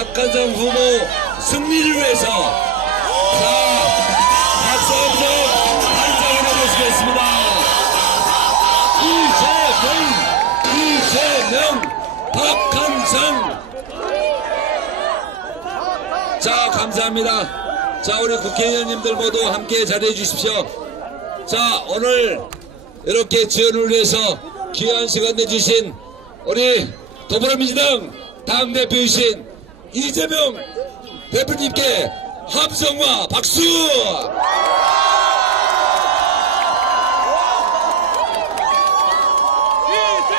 박한성 후보 승리를 위해서 박수 함성 환장을 해보시겠습니다. 이재명 박한성. 자, 감사합니다. 자, 우리 국회의원님들 모두 함께 자리해 주십시오. 자, 오늘 이렇게 지원을 위해서 귀한 시간 내주신 우리 더불어민주당 당대표이신 이재명 대표님께 함성과 박수!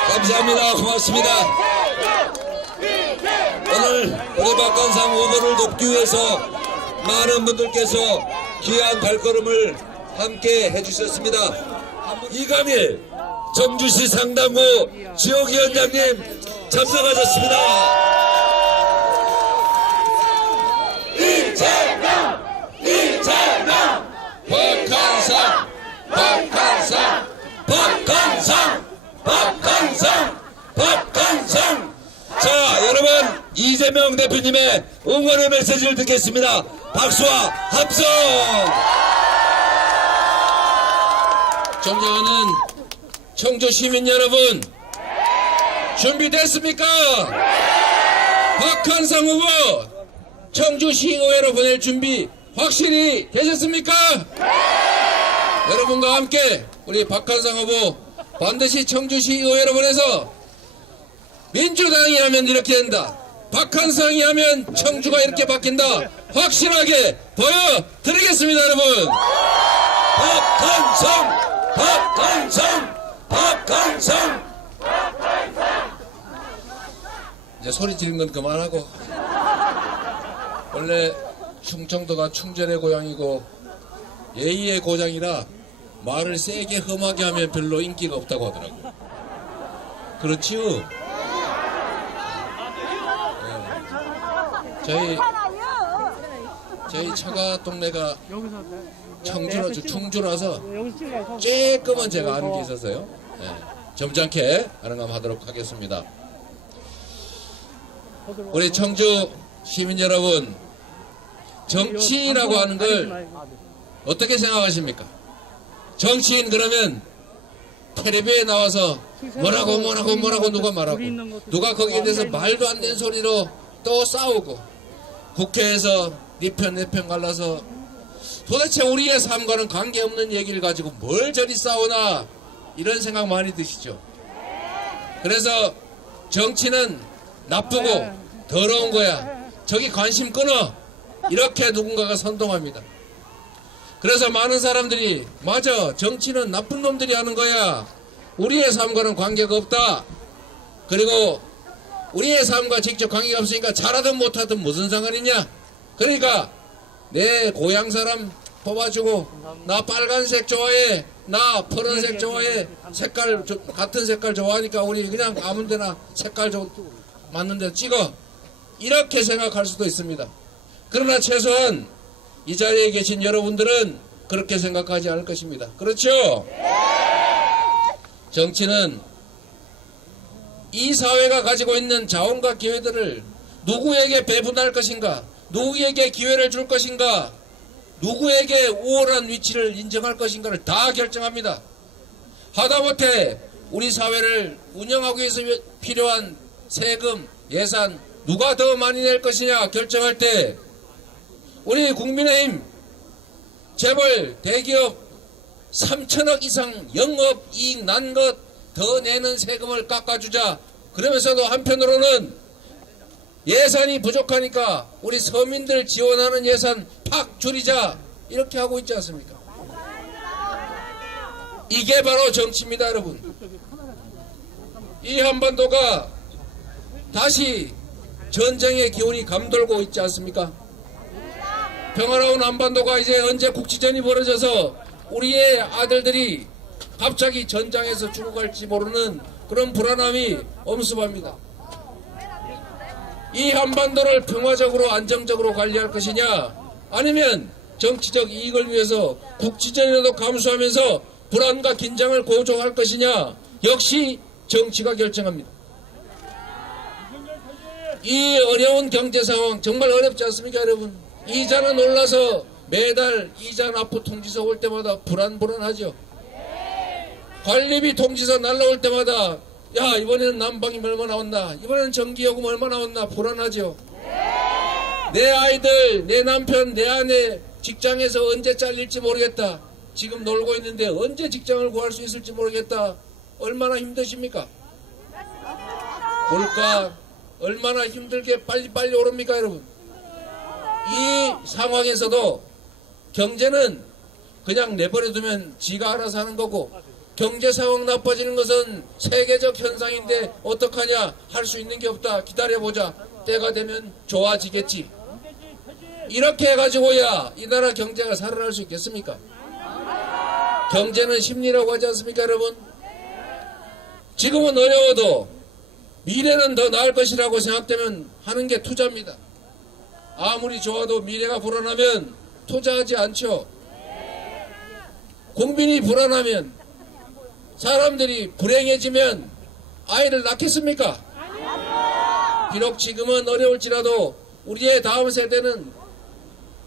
감사합니다. 고맙습니다. 오늘 우리 박한성 후보를 돕기 위해서 많은 분들께서 귀한 발걸음을 함께 해주셨습니다. 이강일 정주시 상당구 지역위원장님 참석하셨습니다. 이재명 박한성. 자, 여러분, 이재명 대표님의 응원의 메시지를 듣겠습니다. 박수와 함성. 존경하는 청주 시민 여러분, 준비됐습니까? 박한성 후보 청주시의회로 보낼 준비 확실히 되셨습니까? 여러분과 함께 우리 박한성 후보 반드시 청주시의회로 보내서 민주당이 하면 이렇게 된다, 박한성이 하면 청주가 이렇게 바뀐다, 확실하게 보여드리겠습니다. 여러분, 박한성. 이제 소리 지르는 건 그만하고, 원래 충청도가 충절의 고향이고 예의의 고장이라 말을 세게 험하게 하면 별로 인기가 없다고 하더라고요. 그렇지요? 네. 저희 처가 동네가 충주라서 조금만 제가 아는 게 있어서요. 네. 점잖게 아랑함하도록 하겠습니다. 우리 청주 시민 여러분, 정치인이라고 하는 걸 어떻게 생각하십니까? 정치인 그러면 텔레비에 나와서 뭐라고 누가 말하고, 누가 거기에 대해서 말도 안 되는 소리로 또 싸우고, 국회에서 네 편 내 편 갈라서 도대체 우리의 삶과는 관계없는 얘기를 가지고 뭘 저리 싸우나, 이런 생각 많이 드시죠? 그래서 정치는 나쁘고 더러운 거야, 저기 관심 끊어, 이렇게 누군가가 선동합니다. 그래서 많은 사람들이 맞아, 정치는 나쁜 놈들이 하는 거야, 우리의 삶과는 관계가 없다, 그리고 우리의 삶과 직접 관계가 없으니까 잘하든 못하든 무슨 상관이냐, 그러니까 내 고향 사람 뽑아주고, 나 빨간색 좋아해, 나 푸른색 좋아해, 색깔 같은 색깔 좋아하니까 우리 그냥 아무 데나 색깔 맞는 데 찍어, 이렇게 생각할 수도 있습니다. 그러나 최소한 이 자리에 계신 여러분들은 그렇게 생각하지 않을 것입니다. 그렇죠? 정치는 이 사회가 가지고 있는 자원과 기회들을 누구에게 배분할 것인가, 누구에게 기회를 줄 것인가, 누구에게 우월한 위치를 인정할 것인가를 다 결정합니다. 하다못해 우리 사회를 운영하기 위해서 필요한 세금, 예산 누가 더 많이 낼 것이냐 결정할 때, 우리 국민의힘 재벌 대기업 3천억 이상 영업이익 난 것 더 내는 세금을 깎아주자, 그러면서도 한편으로는 예산이 부족하니까 우리 서민들 지원하는 예산 팍 줄이자, 이렇게 하고 있지 않습니까? 이게 바로 정치입니다. 여러분, 이 한반도가 다시 전쟁의 기운이 감돌고 있지 않습니까? 평화로운 한반도가 이제 언제 국지전이 벌어져서 우리의 아들들이 갑자기 전장에서 죽어갈지 모르는 그런 불안함이 엄습합니다. 이 한반도를 평화적으로 안정적으로 관리할 것이냐, 아니면 정치적 이익을 위해서 국지전이라도 감수하면서 불안과 긴장을 고조할 것이냐, 역시 정치가 결정합니다. 이 어려운 경제 상황 정말 어렵지 않습니까, 여러분? 이자는 올라서 매달 이자 납부 통지서 올 때마다 불안하죠. 관리비 통지서 날라올 때마다 야, 이번에는 난방이 얼마 나왔나, 이번에는 전기요금 얼마 나왔나 불안하죠. 내 아이들, 내 남편, 내 아내 직장에서 언제 잘릴지 모르겠다. 지금 놀고 있는데 언제 직장을 구할 수 있을지 모르겠다. 얼마나 힘드십니까? 물가 얼마나 힘들게 빨리 오릅니까, 여러분? 이 상황에서도 경제는 그냥 내버려두면 지가 알아서 하는 거고, 경제 상황 나빠지는 것은 세계적 현상인데 어떡하냐, 할 수 있는 게 없다, 기다려보자, 때가 되면 좋아지겠지. 이렇게 해가지고야 이 나라 경제가 살아날 수 있겠습니까? 경제는 심리라고 하지 않습니까, 여러분? 지금은 어려워도 미래는 더 나을 것이라고 생각되면 하는 게 투자입니다. 아무리 좋아도 미래가 불안하면 투자하지 않죠. 국민이 불안하면, 사람들이 불행해지면 아이를 낳겠습니까? 비록 지금은 어려울지라도 우리의 다음 세대는,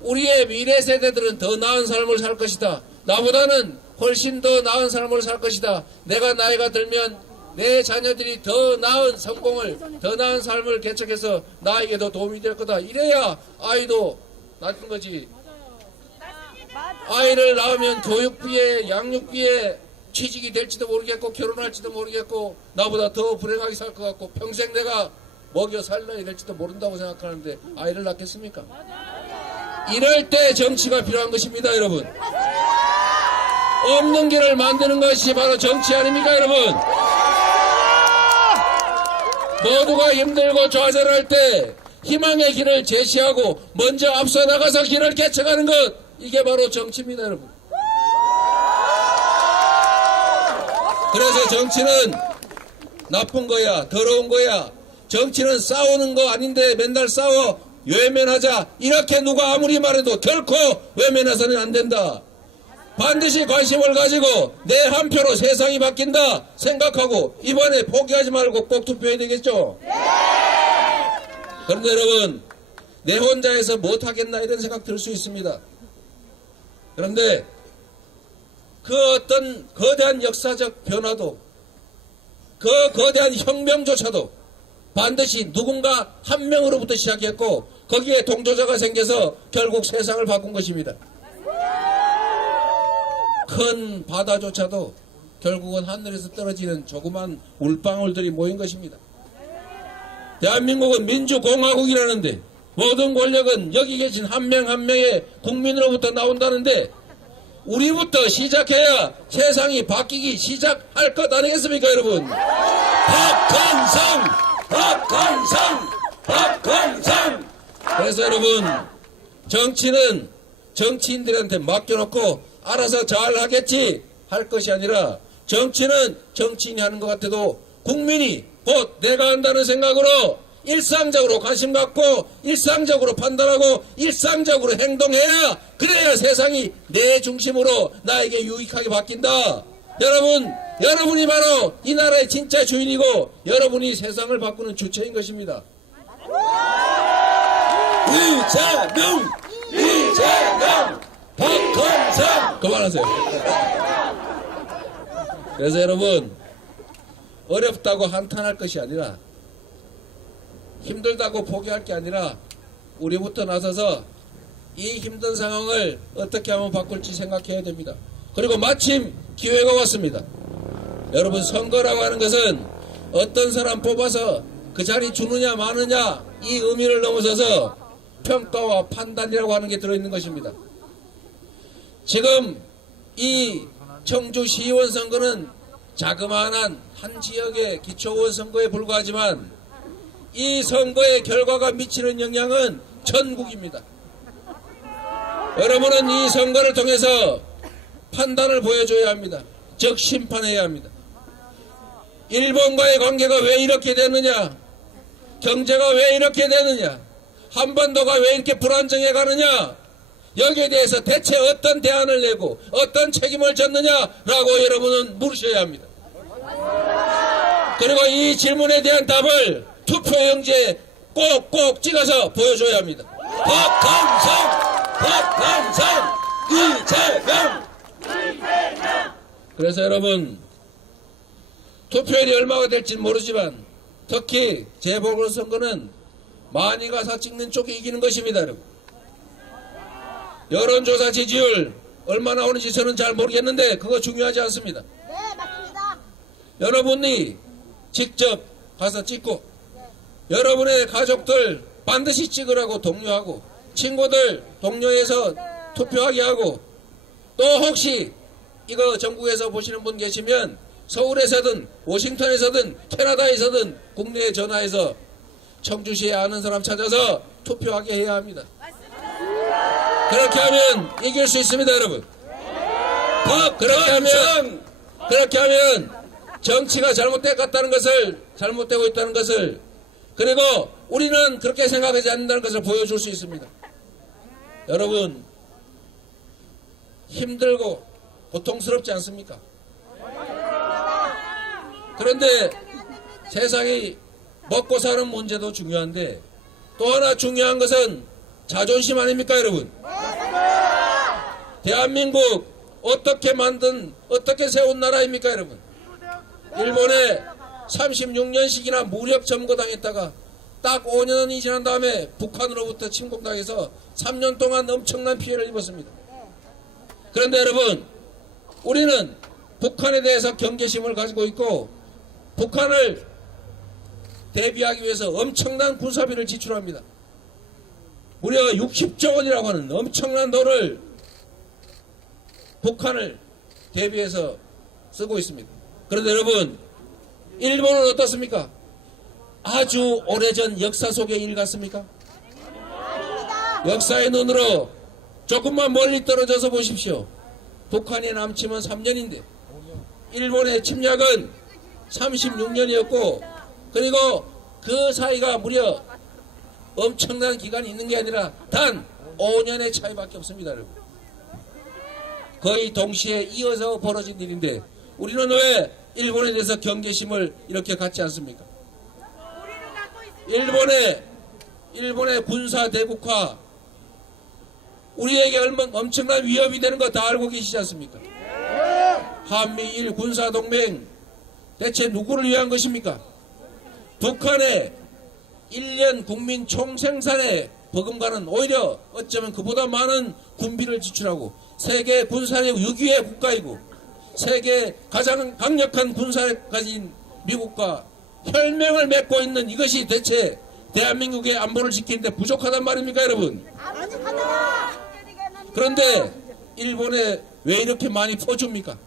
우리의 미래 세대들은 더 나은 삶을 살 것이다. 나보다는 훨씬 더 나은 삶을 살 것이다. 내가 나이가 들면 내 자녀들이 더 나은 성공을, 더 나은 삶을 개척해서 나에게도 도움이 될 거다. 이래야 아이도 낳는 거지. 아이를 낳으면 교육비에, 양육비에 취직이 될지도 모르겠고, 결혼할지도 모르겠고, 나보다 더 불행하게 살 것 같고, 평생 내가 먹여 살려야 될지도 모른다고 생각하는데 아이를 낳겠습니까? 이럴 때 정치가 필요한 것입니다, 여러분. 없는 길을 만드는 것이 바로 정치 아닙니까, 여러분? 모두가 힘들고 좌절할 때 희망의 길을 제시하고 먼저 앞서 나가서 길을 개척하는 것, 이게 바로 정치입니다, 여러분. 그래서 정치는 나쁜 거야, 더러운 거야, 정치는 싸우는 거 아닌데 맨날 싸워, 외면하자, 이렇게 누가 아무리 말해도 결코 외면해서는 안 된다. 반드시 관심을 가지고 내 한 표로 세상이 바뀐다 생각하고 이번에 포기하지 말고 꼭 투표해야 되겠죠? 그런데 여러분, 내 혼자 해서 못하겠나 이런 생각 들 수 있습니다. 그런데 그 어떤 거대한 역사적 변화도, 그 거대한 혁명조차도 반드시 누군가 한 명으로부터 시작했고, 거기에 동조자가 생겨서 결국 세상을 바꾼 것입니다. 큰 바다조차도 결국은 하늘에서 떨어지는 조그만 물방울들이 모인 것입니다. 대한민국은 민주공화국이라는데 모든 권력은 여기 계신 한 명 한 명의 국민으로부터 나온다는데, 우리부터 시작해야 세상이 바뀌기 시작할 것 아니겠습니까, 여러분? 박항상. 그래서 여러분, 정치는 정치인들한테 맡겨놓고 알아서 잘 하겠지 할 것이 아니라, 정치는 정치인이 하는 것 같아도 국민이 곧 내가 한다는 생각으로 일상적으로 관심 갖고 일상적으로 판단하고 일상적으로 행동해야, 그래야 세상이 내 중심으로 나에게 유익하게 바뀐다. 여러분이 바로 이 나라의 진짜 주인이고 여러분이 세상을 바꾸는 주체인 것입니다. 이재명, 박항상. 그만하세요. 그래서 여러분, 어렵다고 한탄할 것이 아니라, 힘들다고 포기할 게 아니라 우리부터 나서서 이 힘든 상황을 어떻게 하면 바꿀지 생각해야 됩니다. 그리고 마침 기회가 왔습니다. 여러분, 선거라고 하는 것은 어떤 사람 뽑아서 그 자리 주느냐 마느냐 이 의미를 넘어서서 평가와 판단이라고 하는 게 들어있는 것입니다. 지금 이 청주시의원 선거는 자그마한 한 지역의 기초의원 선거에 불과하지만 이 선거의 결과가 미치는 영향은 전국입니다. 여러분은 이 선거를 통해서 판단을 보여줘야 합니다. 즉 심판해야 합니다. 일본과의 관계가 왜 이렇게 되느냐, 경제가 왜 이렇게 되느냐, 한반도가 왜 이렇게 불안정해 가느냐, 여기에 대해서 대체 어떤 대안을 내고 어떤 책임을 졌느냐라고 여러분은 물으셔야 합니다. 그리고 이 질문에 대한 답을 투표용지에 꼭꼭 찍어서 보여줘야 합니다. 박한상 이재명. 그래서 여러분, 투표율이 얼마가 될지 모르지만 특히 재보궐선거는 많이 가서 찍는 쪽이 이기는 것입니다. 여러분, 여론조사 지지율 얼마 나오는지 저는 잘 모르겠는데 그거 중요하지 않습니다. 네, 맞습니다. 여러분이 직접 가서 찍고 여러분의 가족들 반드시 찍으라고 독려하고 친구들 독려해서 투표하게 하고, 또 혹시 이거 전국에서 보시는 분 계시면 서울에서든 워싱턴에서든 캐나다에서든 국내에 전화해서 청주시에 아는 사람 찾아서 투표하게 해야 합니다. 그렇게 하면 이길 수 있습니다, 여러분. 그렇게 하면 정치가 잘못되고 있다는 것을, 그리고 우리는 그렇게 생각하지 않는다는 것을 보여줄 수 있습니다. 여러분, 힘들고 고통스럽지 않습니까? 그런데 세상이 먹고 사는 문제도 중요한데 또 하나 중요한 것은 자존심 아닙니까, 여러분? 대한민국 어떻게 세운 나라입니까, 여러분? 일본에 36년씩이나 무력 점거당했다가 딱 5년이 지난 다음에 북한으로부터 침공당해서 3년 동안 엄청난 피해를 입었습니다. 그런데 여러분, 우리는 북한에 대해서 경계심을 가지고 있고 북한을 대비하기 위해서 엄청난 군사비를 지출합니다. 무려 60조 원이라고 하는 엄청난 돈을 북한을 대비해서 쓰고 있습니다. 그런데 여러분, 일본은 어떻습니까? 아주 오래전 역사 속의 일 같습니까? 역사의 눈으로 조금만 멀리 떨어져서 보십시오. 북한이 남침은 3년인데 일본의 침략은 36년이었고, 그리고 그 사이가 무려 엄청난 기간이 있는 게 아니라 단 5년의 차이밖에 없습니다, 여러분. 거의 동시에 이어서 벌어진 일인데 우리는 왜 일본에 대해서 경계심을 이렇게 갖지 않습니까? 일본의 군사 대국화, 우리에게 엄청난 위협이 되는 거 다 알고 계시지 않습니까? 한미일 군사동맹 대체 누구를 위한 것입니까? 북한의 1년 국민 총생산의 버금가는 오히려 어쩌면 그보다 많은 군비를 지출하고 세계 군사력 6위의 국가이고 세계 가장 강력한 군사를 가진 미국과 혈맹을 맺고 있는 이것이 대체 대한민국의 안보를 지키는데 부족하단 말입니까, 여러분? 그런데 일본에 왜 이렇게 많이 퍼줍니까?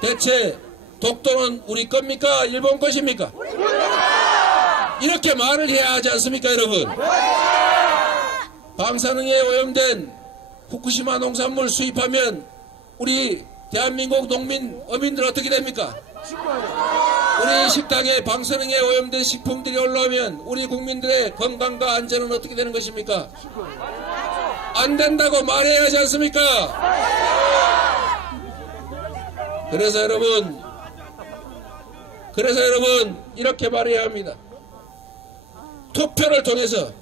대체 독도는 우리 겁니까? 일본 것입니까? 이렇게 말을 해야 하지 않습니까, 여러분? 방사능에 오염된 후쿠시마 농산물 수입하면 우리 대한민국 농민, 어민들 어떻게 됩니까? 우리 식당에 방사능에 오염된 식품들이 올라오면 우리 국민들의 건강과 안전은 어떻게 되는 것입니까? 안 된다고 말해야 하지 않습니까? 그래서 여러분 이렇게 말해야 합니다. 투표를 통해서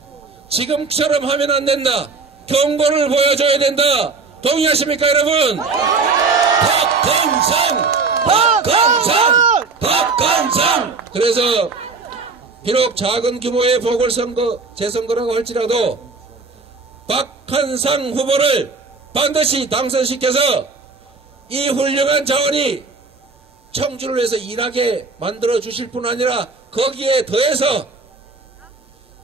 지금처럼 하면 안 된다, 경고를 보여줘야 된다. 동의하십니까, 여러분? 박한상. 그래서 비록 작은 규모의 보궐선거, 재선거라고 할지라도 박한상 후보를 반드시 당선시켜서 이 훌륭한 자원이 청주를 위해서 일하게 만들어 주실 뿐 아니라 거기에 더해서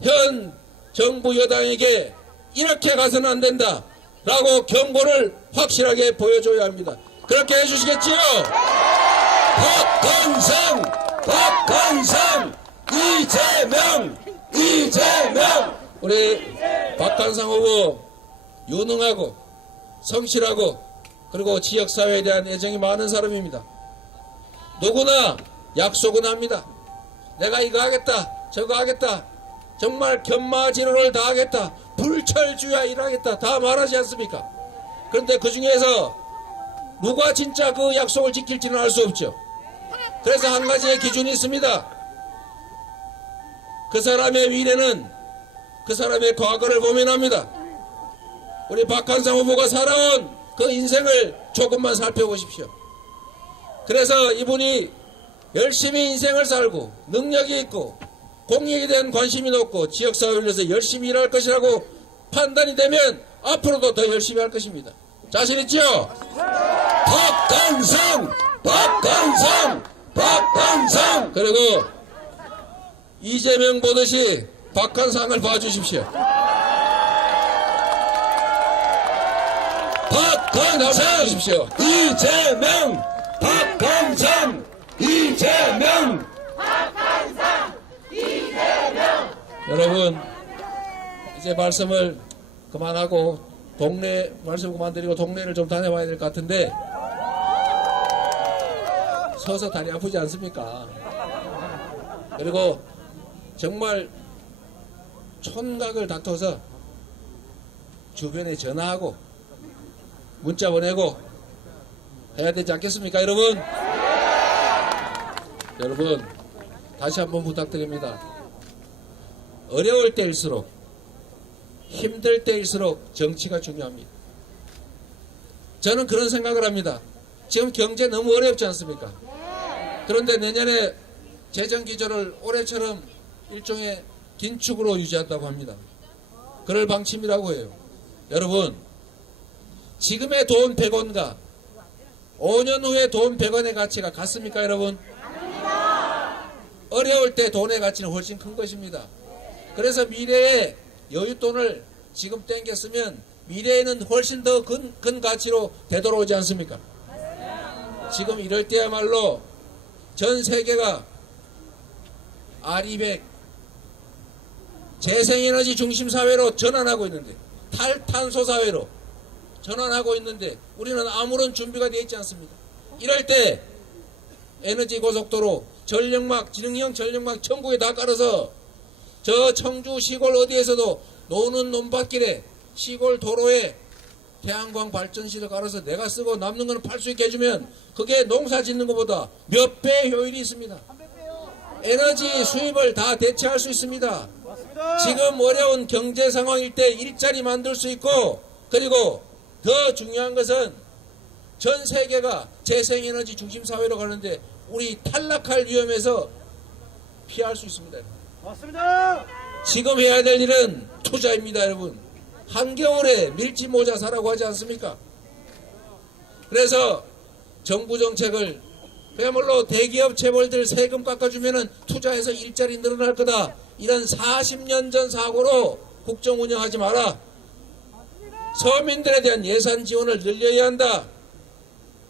현 정부 여당에게 이렇게 가서는 안 된다 라고 경고를 확실하게 보여줘야 합니다. 그렇게 해주시겠지요? 박한상 이재명. 우리 박한상 후보 유능하고 성실하고 그리고 지역사회에 대한 애정이 많은 사람입니다. 누구나 약속은 합니다. 내가 이거 하겠다, 저거 하겠다, 정말 견마진언을 다 하겠다, 불철주야 일하겠다, 다 말하지 않습니까? 그런데 그 중에서 누가 진짜 그 약속을 지킬지는 알 수 없죠. 그래서 한 가지의 기준이 있습니다. 그 사람의 미래는 그 사람의 과거를 고민합니다. 우리 박한상 후보가 살아온 그 인생을 조금만 살펴보십시오. 그래서 이분이 열심히 인생을 살고 능력이 있고 공익에 대한 관심이 높고 지역사회를 위해서 열심히 일할 것이라고 판단이 되면 앞으로도 더 열심히 할 것입니다. 자신 있죠? 박한상, 박한상, 박한상. 그리고 이재명 보듯이 박한상을 봐주십시오. 박한상, 주십시오. 이재명, 박한상, 이재명. 여러분, 이제 말씀을 그만하고 동네 말씀 그만드리고 동네를 좀 다녀봐야 될 것 같은데, 서서 다리 아프지 않습니까? 그리고 정말 촌각을 다퉈서 주변에 전화하고 문자 보내고 해야 되지 않겠습니까, 여러분? 여러분, 다시 한번 부탁드립니다. 어려울 때일수록, 힘들 때일수록 정치가 중요합니다. 저는 그런 생각을 합니다. 지금 경제 너무 어렵지 않습니까? 그런데 내년에 재정 기조를 올해처럼 일종의 긴축으로 유지한다고 합니다. 그럴 방침이라고 해요. 여러분, 지금의 돈 100원과 5년 후에 돈 100원의 가치가 같습니까, 여러분? 어려울 때 돈의 가치는 훨씬 큰 것입니다. 그래서 미래에 여윳돈을 지금 땡겼으면 미래에는 훨씬 더 큰 가치로 되돌아오지 않습니까? 지금 이럴 때야말로 전 세계가 R200 재생에너지 중심 사회로 전환하고 있는데, 탈탄소 사회로 전환하고 있는데 우리는 아무런 준비가 되어 있지 않습니다. 이럴 때 에너지 고속도로, 전력막, 지능형 전력막 전국에 다 깔아서 저 청주 시골 어디에서도 노는 논밭길에 시골 도로에 태양광 발전실을 깔아서 내가 쓰고 남는 거는 팔 수 있게 해주면 그게 농사 짓는 것보다 몇 배 효율이 있습니다. 에너지 수입을 다 대체할 수 있습니다. 지금 어려운 경제 상황일 때 일자리 만들 수 있고, 그리고 더 중요한 것은 전 세계가 재생에너지 중심 사회로 가는데 우리 탈락할 위험에서 피할 수 있습니다. 맞습니다. 지금 해야 될 일은 투자입니다, 여러분. 한겨울에 밀짚 모자 사라고 하지 않습니까? 그래서 정부 정책을 그야말로 대기업 재벌들 세금 깎아주면은 투자해서 일자리 늘어날 거다, 이런 40년 전 사고로 국정 운영하지 마라. 서민들에 대한 예산 지원을 늘려야 한다.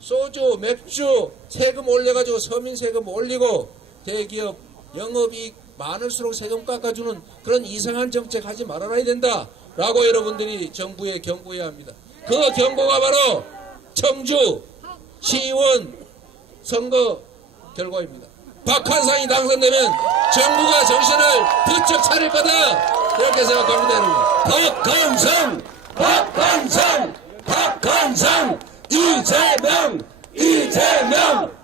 소주, 맥주 세금 올려가지고 서민 세금 올리고 대기업 영업이익 많을수록 세금 깎아주는 그런 이상한 정책 하지 말아야 된다 라고 여러분들이 정부에 경고해야 합니다. 그 경고가 바로 청주 시의원 선거 결과입니다. 박한상이 당선되면 정부가 정신을 부쩍 차릴 거다, 이렇게 생각합니다, 여러분. 박한상, 박한상, 박한상, 이재명, 이재명.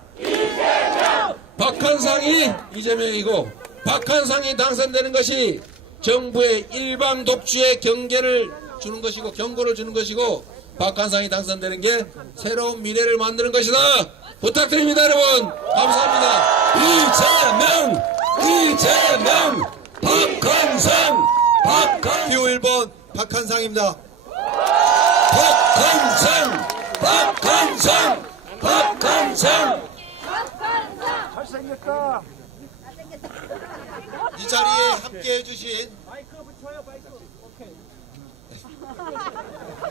박한상이 이재명이고, 박한상이 당선되는 것이 정부의 일방 독주의 경계를 주는 것이고, 경고를 주는 것이고, 박한상이 당선되는 게 새로운 미래를 만드는 것이다. 부탁드립니다, 여러분. 감사합니다. 이재명, 이재명, 박한상, 박한, 표 1번 박한상입니다. 박한상, 박한상, 박한상. 잘생겼다. 이 자리에 함께 해주신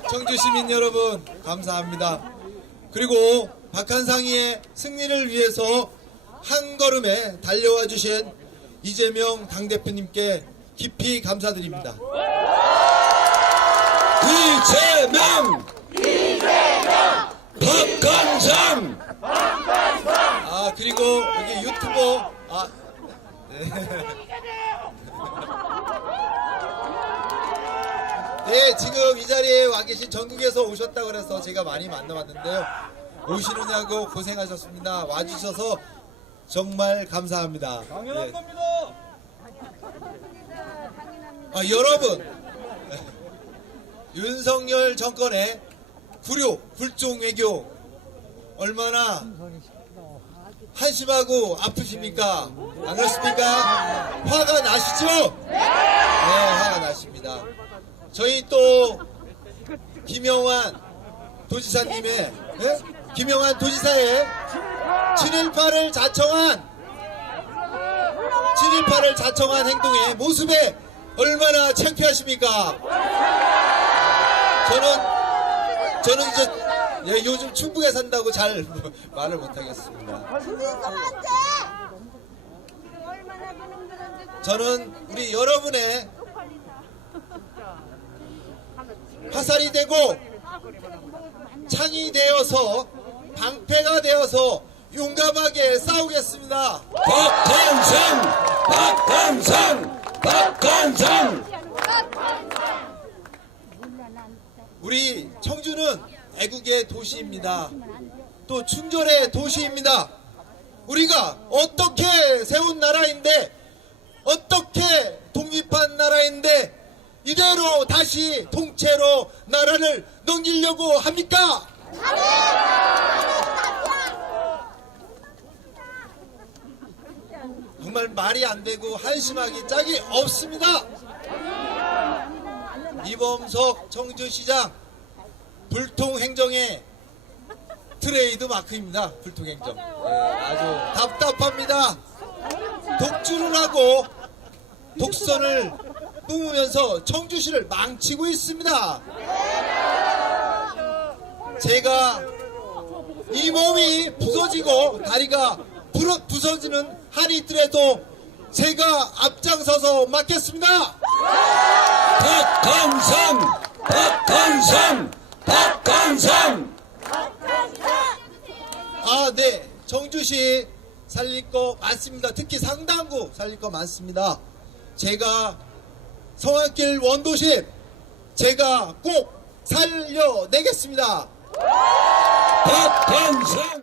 청주 시민 여러분 감사합니다. 그리고 박한상이의 승리를 위해서 한 걸음에 달려와 주신 이재명 당대표님께 깊이 감사드립니다. 이재명, 박한상. 그리고 여기 유튜버 네, 지금 이 자리에 와 계신 전국에서 오셨다 그래서 제가 많이 만나봤는데요. 오시느냐고 고생하셨습니다. 와주셔서 정말 감사합니다. 당연한 예. 겁니다. 여러분, 윤석열 정권의 굴욕, 굴종 외교 얼마나 한심하고 아프십니까? 안 그렇습니까? 화가 나시죠? 네, 화가 나십니다. 저희 또 김영환 도지사님의 김영환 도지사의 7.18을 자청한 행동의 모습에 얼마나 창피하십니까? 저는 이제 요즘 충북에 산다고 잘 말을 못하겠습니다. 저는 우리 여러분의 화살이 되고 창이 되어서 방패가 되어서 용감하게 싸우겠습니다. 박한성 우리 청주는 애국의 도시입니다. 또 충절의 도시입니다. 우리가 어떻게 세운 나라인데, 어떻게 독립한 나라인데 이대로 다시 통째로 나라를 넘기려고 합니까? 정말 말이 안 되고 한심하기 짝이 없습니다. 이범석 청주시장 불통행정의 트레이드 마크입니다. 불통행정. 아주 답답합니다. 독주를 하고 독선을 뿜으면서 청주시를 망치고 있습니다. 제가 이 몸이 부서지고 다리가 부서지는 한이 있더라도 제가 앞장서서 맡겠습니다. 박한성 네. 청주시 살릴 거 많습니다. 특히 상당구 살릴 거 많습니다. 제가 성안길 원도심 제가 꼭 살려내겠습니다. 박한성